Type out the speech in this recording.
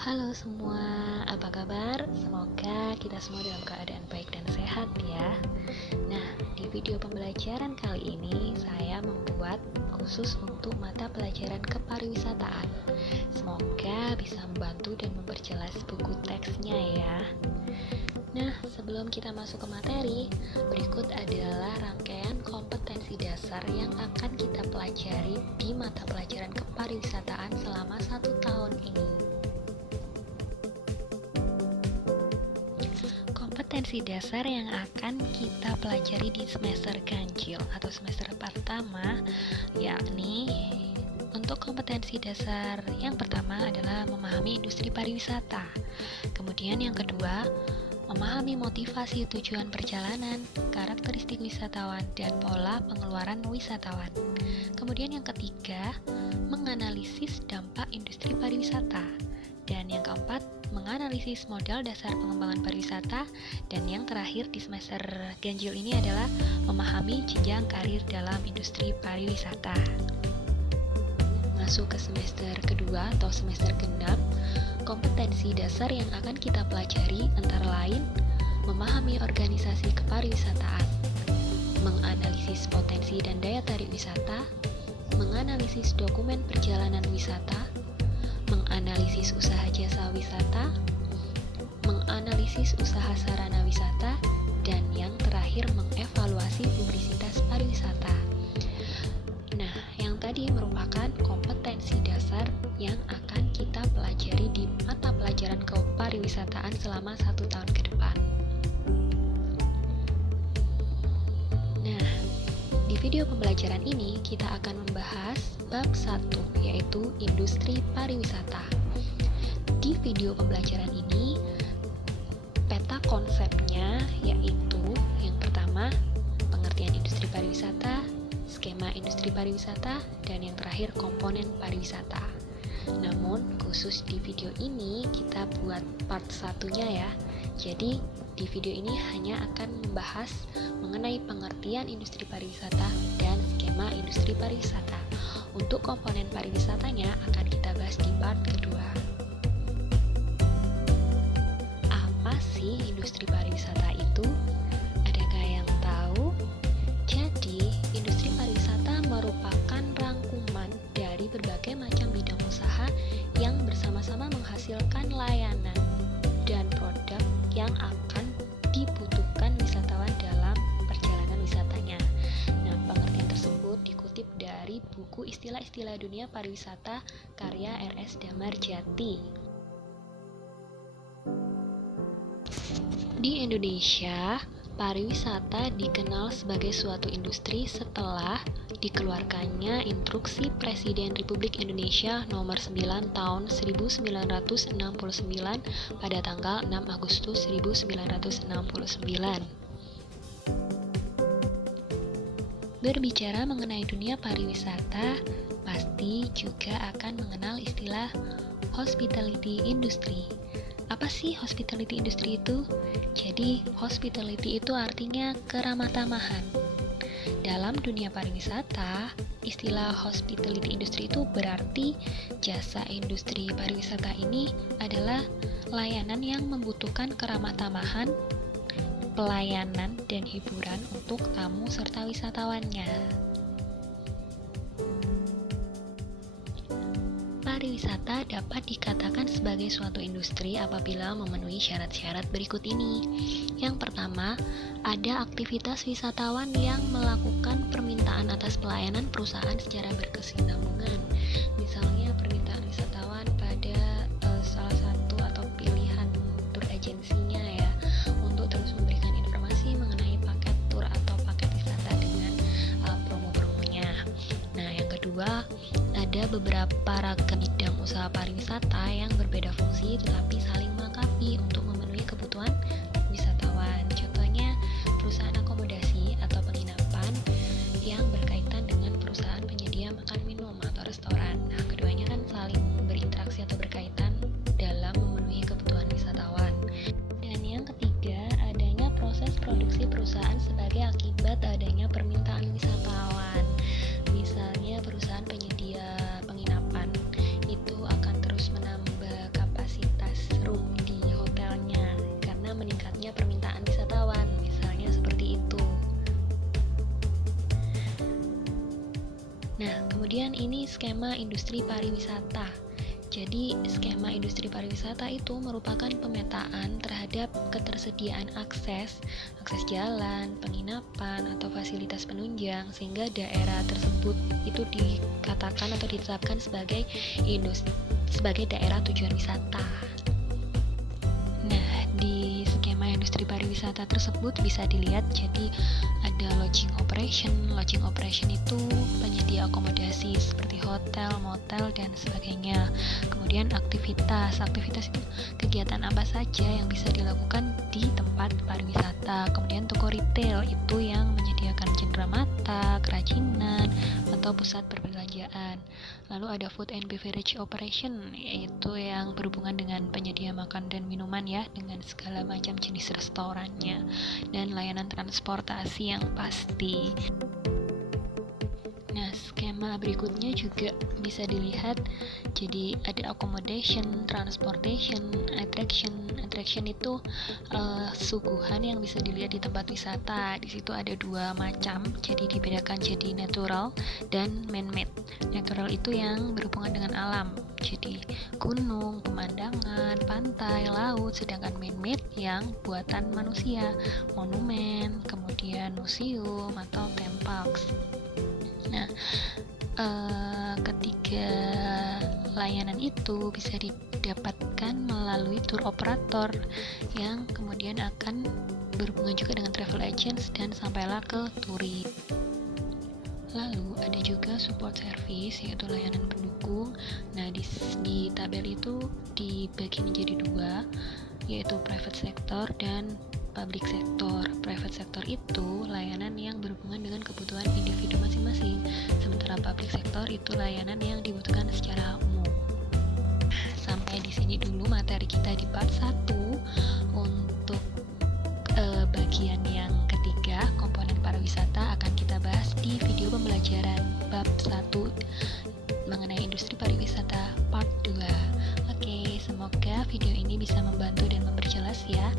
Halo semua, apa kabar? Semoga kita semua dalam keadaan baik dan sehat ya. Nah, di video pembelajaran kali ini saya membuat khusus untuk mata pelajaran kepariwisataan. Semoga bisa membantu dan memperjelas buku teksnya ya. Nah, sebelum kita masuk ke materi, berikut adalah rangkaian kompetensi dasar yang akan kita pelajari di mata pelajaran kepariwisataan selama 1 tahun ini. Kompetensi dasar yang akan kita pelajari di semester ganjil atau semester pertama, yakni untuk kompetensi dasar yang pertama adalah memahami industri pariwisata. Kemudian yang kedua, memahami motivasi tujuan perjalanan, karakteristik wisatawan, dan pola pengeluaran wisatawan. Kemudian yang ketiga, menganalisis dampak industri pariwisata. Dan yang keempat, menganalisis modal dasar pengembangan pariwisata. Dan yang terakhir di semester ganjil ini adalah memahami jenjang karir dalam industri pariwisata. Masuk ke semester kedua atau semester genap, kompetensi dasar yang akan kita pelajari antara lain memahami organisasi kepariwisataan, menganalisis potensi dan daya tarik wisata, menganalisis dokumen perjalanan wisata, menganalisis usaha jasa wisata, menganalisis usaha sarana wisata, dan yang terakhir mengevaluasi publisitas pariwisata. Nah, yang tadi merupakan kompetensi dasar yang akan kita pelajari di mata pelajaran kepariwisataan selama 1 tahun ke depan. Nah, di video pembelajaran ini kita akan membahas bab 1, yaitu industri pariwisata. Di video pembelajaran ini, peta konsepnya yaitu yang pertama, pengertian industri pariwisata, skema industri pariwisata, dan yang terakhir komponen pariwisata. Namun, khusus di video ini kita buat part satunya ya. Jadi, di video ini hanya akan membahas mengenai pengertian industri pariwisata dan skema industri pariwisata. Untuk komponen pariwisatanya akan kita bahas di part kedua. Apa sih industri pariwisata itu? Adakah yang tahu? Jadi, industri pariwisata merupakan rangkuman dari berbagai macam bidang usaha yang bersama-sama menghasilkan layanan dan produk yang akan dibutuhkan wisatawan dalam perjalanan wisatanya. Nah, pengertian tersebut dikutip dari buku Istilah-istilah Dunia Pariwisata karya R.S. Damarjati. Di Indonesia, pariwisata dikenal sebagai suatu industri setelah dikeluarkannya Instruksi Presiden Republik Indonesia Nomor 9 Tahun 1969 pada tanggal 6 Agustus 1969. Berbicara mengenai dunia pariwisata, pasti juga akan mengenal istilah hospitality industry. Apa sih hospitality industry itu? Jadi, hospitality itu artinya keramah tamahan. Dalam dunia pariwisata, istilah hospitality industry itu berarti jasa industri pariwisata ini adalah layanan yang membutuhkan keramah tamahan, pelayanan, dan hiburan untuk tamu serta wisatawannya. Pariwisata dapat dikatakan sebagai suatu industri apabila memenuhi syarat-syarat berikut ini. Yang pertama, ada aktivitas wisatawan yang melakukan permintaan atas pelayanan perusahaan secara berkesinambungan. Misalnya permintaan wisatawan pada salah satu atau pilihan tour agensinya ya, untuk terus memberikan informasi mengenai paket tour atau paket wisata dengan promo-promonya. Nah, yang kedua, ada beberapa ragam bidang usaha pariwisata yang berbeda fungsi tetapi saling melengkapi untuk memenuhi kebutuhan wisatawan. Contohnya, perusahaan akomodasi atau penginapan yang berkaitan dengan perusahaan penyedia makan minum atau restoran. Nah, keduanya kan saling berinteraksi atau berkaitan dalam memenuhi kebutuhan wisatawan. Dan yang ketiga, adanya proses produksi perusahaan sebagai akibat adanya permintaan wisatawan. Misalnya perusahaan penyedia penginapan itu akan terus menambah kapasitas Nah, kemudian ini skema industri pariwisata. Jadi, skema industri pariwisata itu merupakan pemetaan terhadap ketersediaan akses jalan, penginapan, atau fasilitas penunjang, sehingga daerah tersebut itu dikatakan atau ditetapkan sebagai daerah tujuan wisata. Nah, di skema industri pariwisata tersebut bisa dilihat jadi ada lodging operation. Lodging operation itu penyedia akomodasi seperti hotel, motel, dan sebagainya. Kemudian aktivitas itu kegiatan apa saja yang bisa dilakukan di tempat pariwisata. Kemudian toko retail itu yang menyediakan cenderamata, kerajinan, atau pusat perbelanjaan. Lalu ada food and beverage operation, yaitu yang berhubungan dengan penyedia makan dan minuman ya, dengan segala macam jenis restorannya, dan layanan transportasi yang pasti. Nah, skema berikutnya juga bisa dilihat. Jadi ada accommodation, transportation, attraction. Attraction itu suguhan yang bisa dilihat di tempat wisata. Di situ ada dua macam. Jadi dibedakan jadi natural dan man-made. Natural itu yang berhubungan dengan alam. Jadi gunung, pemandangan, pantai, laut. Sedangkan man-made yang buatan manusia, monumen, kemudian museum atau theme parks. Nah, ketiga layanan itu bisa didapatkan melalui tour operator yang kemudian akan berhubungan juga dengan travel agents dan sampailah ke turis. Lalu ada juga support service, yaitu layanan pendukung. Nah, di tabel itu dibagi menjadi dua, yaitu private sector dan public sector. Private sector itu layanan yang berhubungan dengan kebutuhan individu masing-masing, sementara public sector itu layanan yang dibutuhkan secara umum. Sampai di sini dulu materi kita di part 1. Untuk bagian yang ketiga, komponen pariwisata, akan kita bahas di video pembelajaran bab 1 mengenai industri pariwisata part 2. Oke, semoga video ini bisa membantu dan memperjelas ya.